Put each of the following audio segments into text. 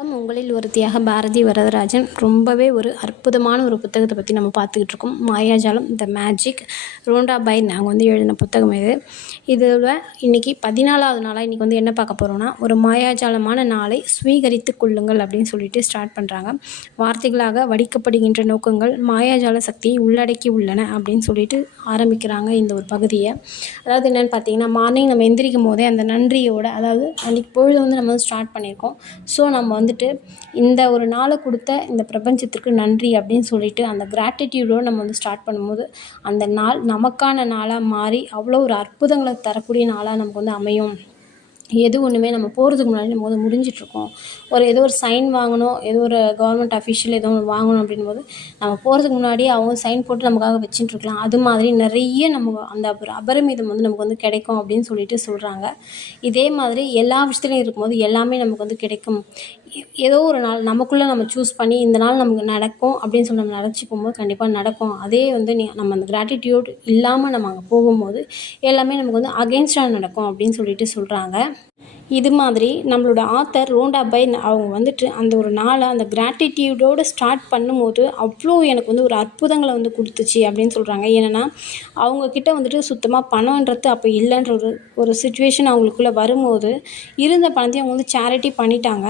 உங்களில் ஒருத்தியாக பாரதி வரதராஜன் ரொம்பவே ஒரு அற்புதமான ஒரு புத்தகத்தை பற்றி நம்ம பார்த்துக்கிட்டு இருக்கோம். மாயாஜாலம் த மேஜிக் ரோண்டா பைன் அவங்க எழுதின புத்தகம் இது. இதில் இன்றைக்கி 14வது நாளாக இன்றைக்கி என்ன பார்க்க போகிறோன்னா, ஒரு மாயாஜாலமான நாளை ஸ்வீகரித்து கொள்ளுங்கள் அப்படின்னு சொல்லிட்டு ஸ்டார்ட் பண்ணுறாங்க. வார்த்தைகளாக வடிக்கப்படுகின்ற நோக்கங்கள் மாயாஜால சக்தியை உள்ளடக்கி உள்ளன அப்படின்னு சொல்லிட்டு ஆரம்பிக்கிறாங்க இந்த ஒரு பகுதியை. அதாவது என்னென்னு பார்த்தீங்கன்னா, மார்னிங் நம்ம எந்திரிக்கும் போதே அந்த நன்றியோட, அதாவது அன்றைக்கி பொழுது நம்ம ஸ்டார்ட் பண்ணியிருக்கோம். ஸோ நம்ம இந்த ஒரு நாளை கொடுத்த இந்த பிரபஞ்சத்திற்கு நன்றி அப்படின்னு சொல்லிட்டு அந்த கிராட்டிடியூடோடு நம்ம ஸ்டார்ட் பண்ணும்போது அந்த நாள் நமக்கான நாளாக மாறி அவ்வளோ ஒரு அற்புதங்களை தரக்கூடிய நாளாக நமக்கு அமையும். எது ஒன்றுமே நம்ம போகிறதுக்கு முன்னாடி நம்ம முடிஞ்சிட்ருக்கோம். ஏதோ ஒரு சைன் வாங்கணும், ஏதோ ஒரு கவர்மெண்ட் அஃபிஷியல் ஏதோ ஒன்று வாங்கணும் அப்படின்போது நம்ம போகிறதுக்கு முன்னாடியே அவங்க சைன் போட்டு நமக்காக வச்சுட்டுருக்கலாம். அது மாதிரி நிறைய நம்ம அந்த அபரிமிதம் நமக்கு கிடைக்கும் அப்படின்னு சொல்லிட்டு சொல்கிறாங்க. இதே மாதிரி எல்லா விஷயத்துலையும் இருக்கும்போது எல்லாமே நமக்கு கிடைக்கும். ஏதோ ஒரு நாள் நமக்குள்ளே நம்ம சூஸ் பண்ணி இந்த நாள் நமக்கு நடக்கும் அப்படின்னு சொல்லி நம்ம நினச்சி போகும்போது கண்டிப்பாக நடக்கும். அதே நம்ம அந்த கிராட்டிடியூட் இல்லாமல் நம்ம அங்கே போகும்போது எல்லாமே நமக்கு அகெயின்ஸ்டாக நடக்கும் அப்படின்னு சொல்லிட்டு சொல்கிறாங்க. இது மாதிரி நம்மளோட ஆத்தர் ரோண்டா பைன் அவங்க அந்த ஒரு நாளை அந்த கிராட்டிடியூடோடு ஸ்டார்ட் பண்ணும்போது அவ்வளோ எனக்கு ஒரு அற்புதங்களை கொடுத்துச்சு அப்படின்னு சொல்கிறாங்க. ஏன்னா அவங்கக்கிட்ட சுத்தமாக பணன்றது அப்போ இல்லைன்ற ஒரு சுச்சுவேஷன் அவங்களுக்குள்ளே வரும்போது இருந்த பணத்தையும் அவங்க சேரிட்டி பண்ணிட்டாங்க.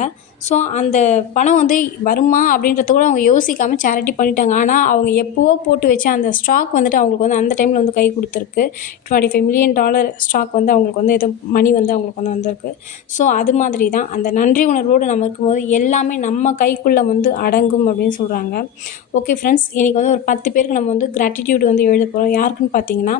ஸோ அந்த பணம் வருமா அப்படின்றத கூட அவங்க யோசிக்காமல் சேரிட்டி பண்ணிட்டாங்க. ஆனால் அவங்க எப்போவோ போட்டு வச்ச அந்த ஸ்டாக் அவங்களுக்கு அந்த டைமில் கை கொடுத்துருக்கு. $25 மில்லியன் ஸ்டாக் அவங்களுக்கு ஏதோ மணி அவங்களுக்கு வந்திருக்கு. ஸோ அது மாதிரி தான் அந்த நன்றி உணர்வோடு நம்ம இருக்கும்போது எல்லாமே நம்ம கைக்குள்ளே அடங்கும் அப்படின்னு சொல்கிறாங்க. ஓகே ஃப்ரெண்ட்ஸ், இன்றைக்கி ஒரு 10 பேருக்கு நம்ம கிராட்டிடியூட் எழுத போகிறோம். யாருக்குன்னு பார்த்தீங்கன்னா,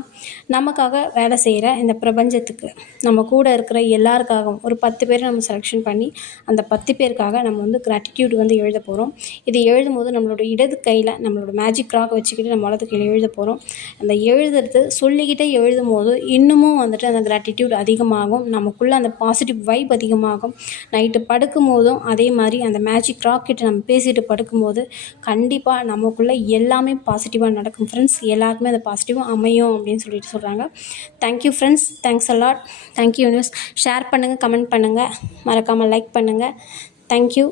நமக்காக வேலை செய்கிற இந்த பிரபஞ்சத்துக்கு, நம்ம கூட இருக்கிற எல்லாருக்காகவும் ஒரு 10 பேரை நம்ம செலெக்ஷன் பண்ணி அந்த 10 பேருக்காக நம்ம கிராட்டிடியூட் எழுத போகிறோம். இதை எழுதும்போது நம்மளோட இடது கையில் நம்மளோட மேஜிக் ராக் வச்சுக்கிட்டு நம்ம வலது கையில் எழுத போகிறோம். அந்த எழுதுறது சொல்லிக்கிட்டே எழுதும் போது இன்னமும் அந்த கிராட்டிடியூட் அதிகமாகும். நமக்குள்ளே அந்த பாசிட்டிவ் வைப் அதிகமாகும். நைட்டு படுக்கும் போதும் அதே மாதிரி அந்த மேஜிக் ராக் கிட்ட நம்ம பேசிட்டு படுக்கும்போது கண்டிப்பாக நமக்குள்ளே எல்லாமே பாசிட்டிவாக நடக்கும். ஃப்ரெண்ட்ஸ், எல்லாருக்குமே அந்த பாசிட்டிவாக அமையும் அப்படின்னு சொல்லிட்டு சொல்கிறாங்க. Thank you friends, thanks a lot. Thank you news. Share பண்ணுங்கள், கமெண்ட் பண்ணுங்கள், மறக்காமல் லைக் பண்ணுங்கள். தேங்க்யூ.